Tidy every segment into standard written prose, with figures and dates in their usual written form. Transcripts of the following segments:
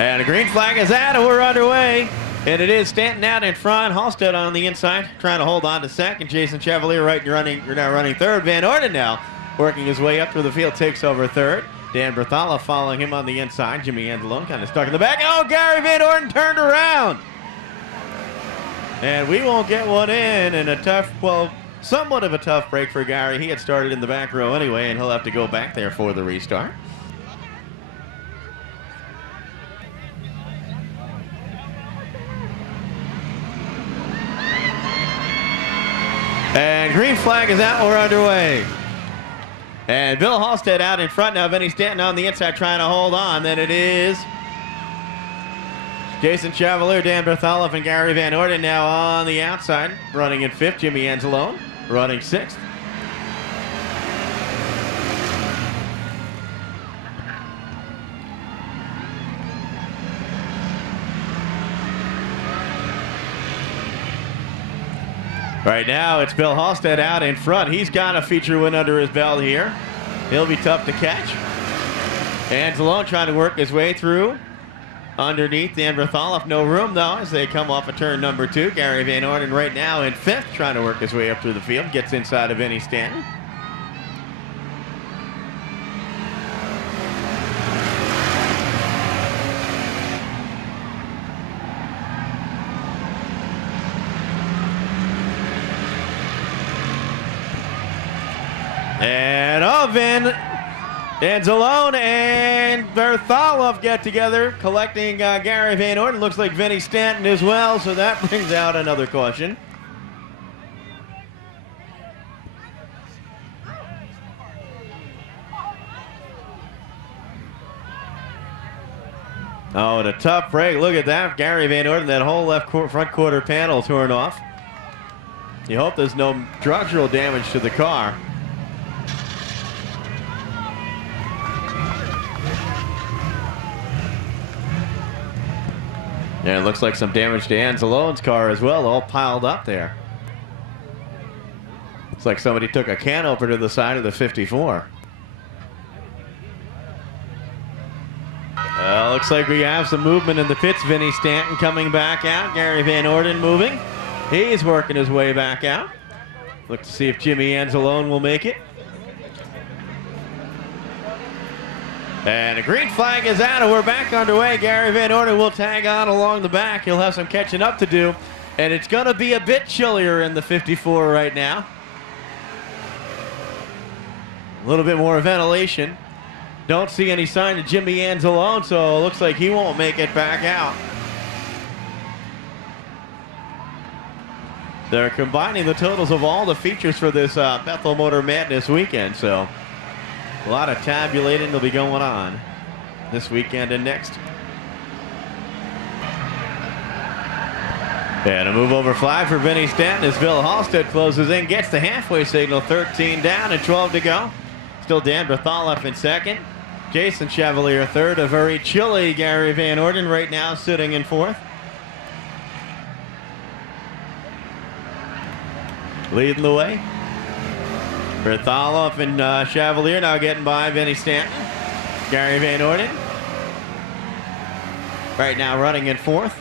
And the green flag is out, and we're underway. And it is Stanton out in front. Halstead on the inside, trying to hold on to second. Jason Chevalier you're now running third. Van Orden now working his way up through the field, takes over third. Dan Berthala following him on the inside. Jimmy Anzalone kind of stuck in the back. Oh, Gary Van Orden turned around. And we won't get one in. And a tough, well, somewhat of a tough break for Gary. He had started in the back row anyway, and he'll have to go back there for the restart. And green flag is out, we're underway. And Bill Halstead out in front now. Vinny Stanton on the inside trying to hold on. Then it is Jason Chevalier, Dan Berthala, and Gary Van Orden now on the outside. Running in fifth, Jimmy Anzalone running sixth. Right now, it's Bill Halstead out in front. He's got a feature win under his belt here. He'll be tough to catch. Anzalone trying to work his way through. Underneath Dan Berthala, no room though, as they come off of turn number 2. Gary Van Orden right now in fifth, trying to work his way up through the field. Gets inside of Vinny Stanton. And Anzalone and Berthala get together, collecting Gary Van Orden. Looks like Vinny Stanton as well, so that brings out another caution. Oh, and a tough break. Look at that. Gary Van Orden, that whole front quarter panel torn off. You hope there's no structural damage to the car. And it looks like some damage to Anzalone's car as well, all piled up there. Looks like somebody took a can opener to the side of the 54. Looks like we have some movement in the pits. Vinny Stanton coming back out. Gary Van Orden moving. He's working his way back out. Look to see if Jimmy Anzalone will make it. And a green flag is out, and we're back underway. Gary Van Orden will tag on along the back. He'll have some catching up to do. And it's going to be a bit chillier in the 54 right now. A little bit more ventilation. Don't see any sign of Jimmy Anzalone, so it looks like he won't make it back out. They're combining the totals of all the features for this Bethel Motor Madness weekend, so a lot of tabulating will be going on this weekend and next. And a move over flag for Vinny Stanton as Bill Halstead closes in, gets the halfway signal, 13 down and 12 to go. Still Dan Berthala in second. Jason Chevalier third. A very chilly Gary Van Orden right now sitting in fourth. Leading the way. Berthala and Chevalier now getting by Vinny Stanton. Gary Van Orden right now running in fourth.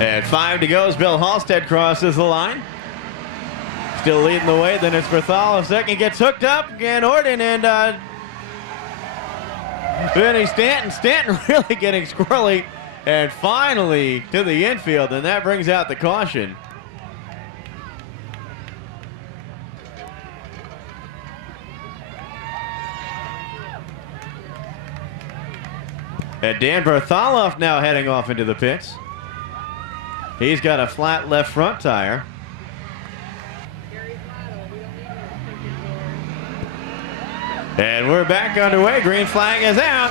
And 5 to go as Bill Halstead crosses the line. Still leading the way, then it's Berthala second, gets hooked up, Van Orden and Vinny Stanton. Stanton really getting squirrely, and finally to the infield, and that brings out the caution. And Dan Berthala now heading off into the pits. He's got a flat left front tire. And we're back underway. Green flag is out.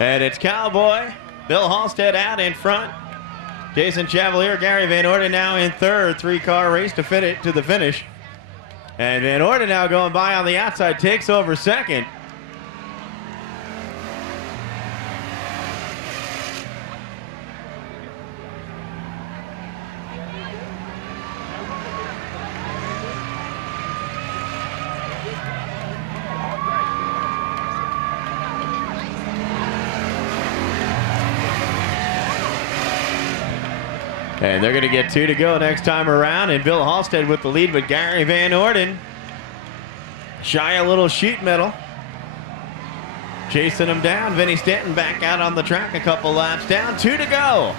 And it's Cowboy. Bill Halstead out in front. Jason Chevalier, Gary Van Orden now in third. 3-car race to fit it to the finish. And Van Orden now going by on the outside, takes over second. And they're going to get 2 to go next time around. And Bill Halstead with the lead, but Gary Van Orden shy a little sheet metal. Chasing him down. Vinny Stanton back out on the track a couple laps down. 2 to go.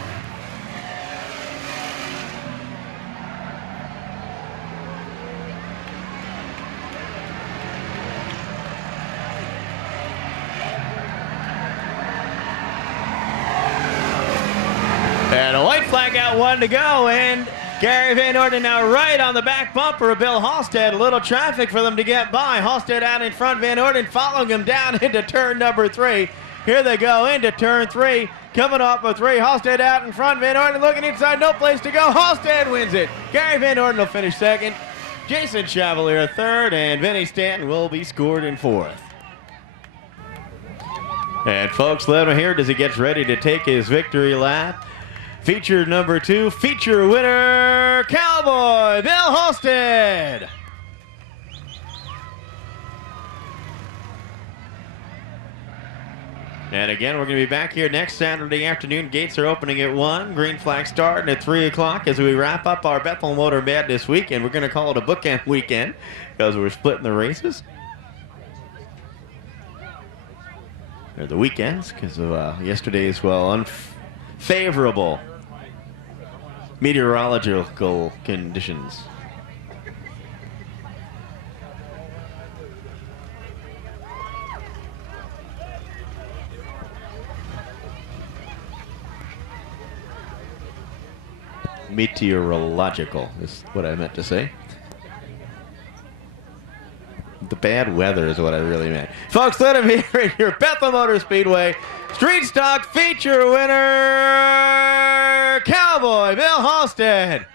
And a white flag out, 1 to go, and Gary Van Orden now right on the back bumper of Bill Halstead. A little traffic for them to get by. Halstead out in front, Van Orden following him down into turn number 3. Here they go into turn 3, coming off of 3. Halstead out in front, Van Orden looking inside, no place to go. Halstead wins it. Gary Van Orden will finish second. Jason Chevalier third, and Vinny Stanton will be scored in 4th. And folks, let him hear it as he gets ready to take his victory lap. Feature number 2, feature winner, Cowboy Bill Halstead. And again, we're going to be back here next Saturday afternoon. Gates are opening at 1. Green flag starting at 3 o'clock as we wrap up our Bethel Motor Madness weekend. We're going to call it a bookend weekend because we're splitting the races. Or the weekends because of yesterday's, well, unfavorable meteorological conditions. Meteorological is what I meant to say. The bad weather is what I really meant. Folks, let him hear it. Your Bethel Motor Speedway Street Stock feature winner, Cowboy Bill Halstead.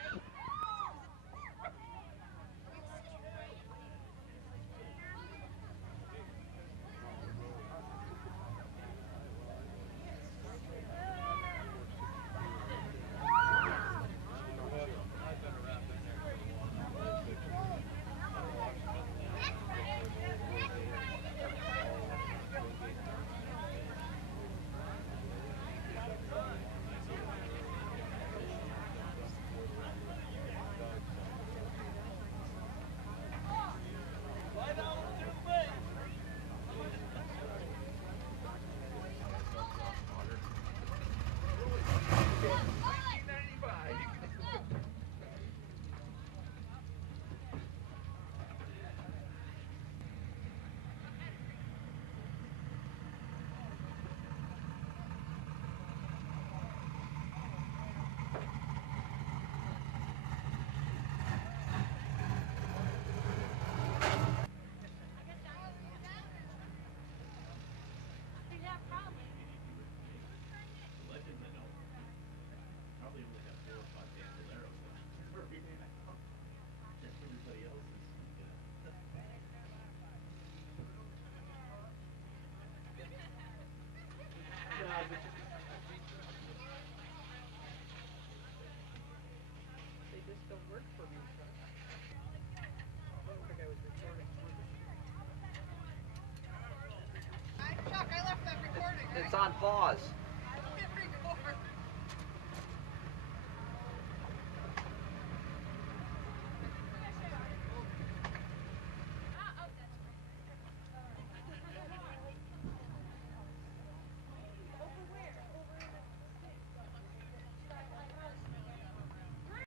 It's on pause.